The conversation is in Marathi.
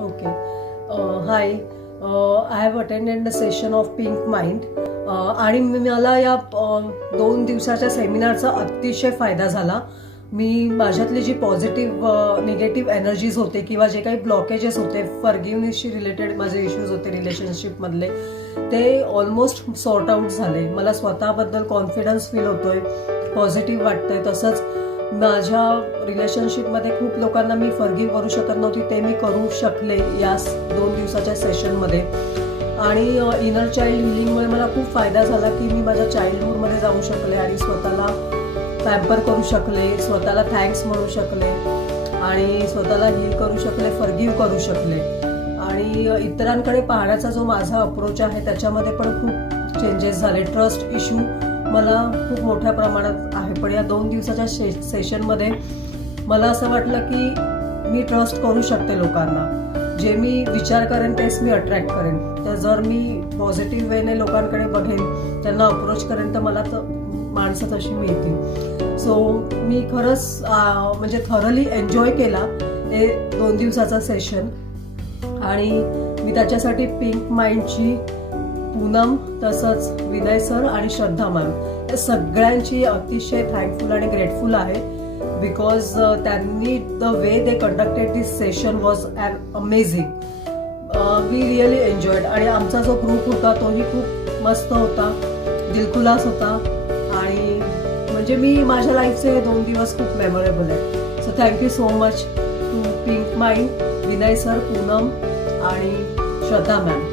Okay. Hi. I have attended the session of Pink Mind. आणि मला या 2 दिवसाच्या सेमिनारचा अतिशय फायदा झाला. मी माझ्यातली जी पॉझिटिव्ह निगेटिव्ह एनर्जीज होते किंवा जे काही ब्लॉकेजेस होते, फॉरगिव्हनेसशी रिलेटेड माझे इश्यूज होते रिलेशनशिपमधले, ते ऑलमोस्ट सॉर्ट आउट झाले. मला स्वतःबद्दल कॉन्फिडन्स फील होतोय, पॉझिटिव्ह वाटतंय. तसंच माझ्या रिलेशनशिपमध्ये खूप लोकांना मी फॉरगिव्ह करू शकत नव्हती, ते मी करू शकले या 2 दिवसाच्या सेशनमध्ये. आणि इनर चाइल्ड हिलिंगमुळे मला खूप फायदा झाला की मी माझ्या चाइल्डहूडमध्ये जाऊ शकले आणि स्वतःला पॅम्पर करू शकले, स्वतःला थँक्स म्हणू शकले आणि स्वतःला हील करू शकले, फॉरगिव्ह करू शकले. आणि इतरांकडे पाहण्याचा जो माझा अप्रोच आहे त्याच्यामध्ये पण खूप चेंजेस झाले. ट्रस्ट इश्यू मला खूप मोठ्या प्रमाणात आहे, पण या 2 दिवसाच्या सेशनमध्ये मला असं वाटलं की मी ट्रस्ट करू शकते लोकांना. जे मी विचार करेन तेच मी अट्रॅक्ट करेन. तर जर मी पॉझिटिव्ह वेने लोकांकडे बघेन, त्यांना अप्रोच करेन, तर मला तर माणसं तशी मिळतील. सो मी खरंच म्हणजे थरली एन्जॉय केला हे 2 दिवसाचा सेशन. आणि मी त्याच्यासाठी पिंक माइंडची पूनम, तसंच विनय सर आणि श्रद्धा मॅम या सगळ्यांची अतिशय थँकफुल आणि ग्रेटफुल आहे. बिकॉज त्यांनी the way they conducted this session was an amazing. We really enjoyed. आणि आमचा जो ग्रुप होता तोही खूप मस्त होता, दिलखुलास होता. आणि म्हणजे मी माझ्या लाईफचे 2 दिवस खूप मेमोरेबल आहे. So thank you so much to Pink Mind, Vinay sir, Poonam आणि श्रद्धा मॅम.